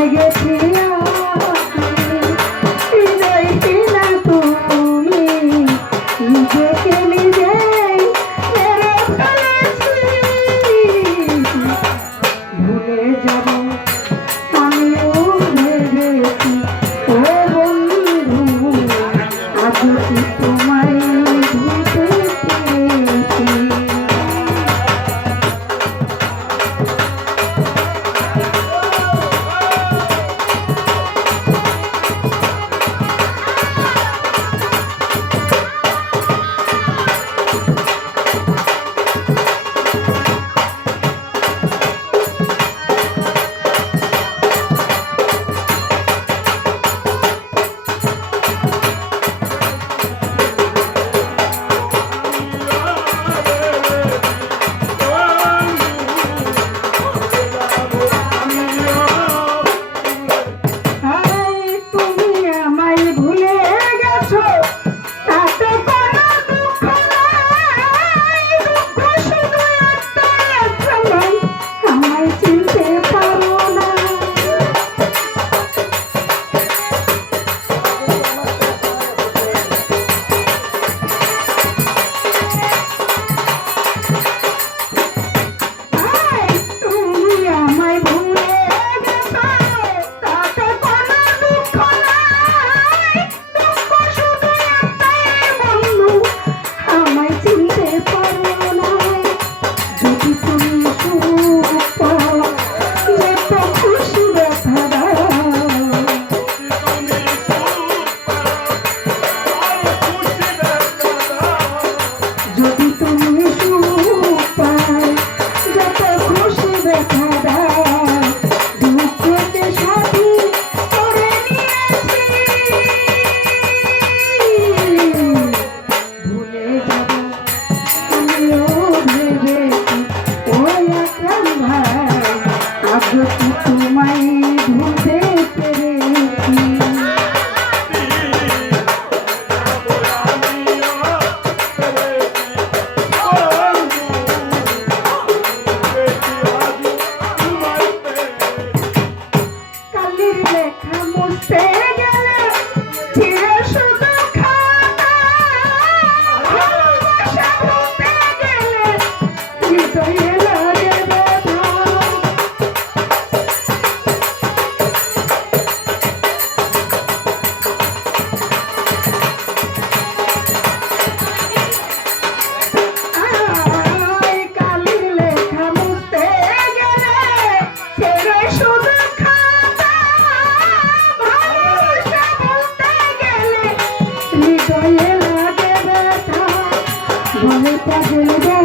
I guess we. ফিরে শুধু Thank you.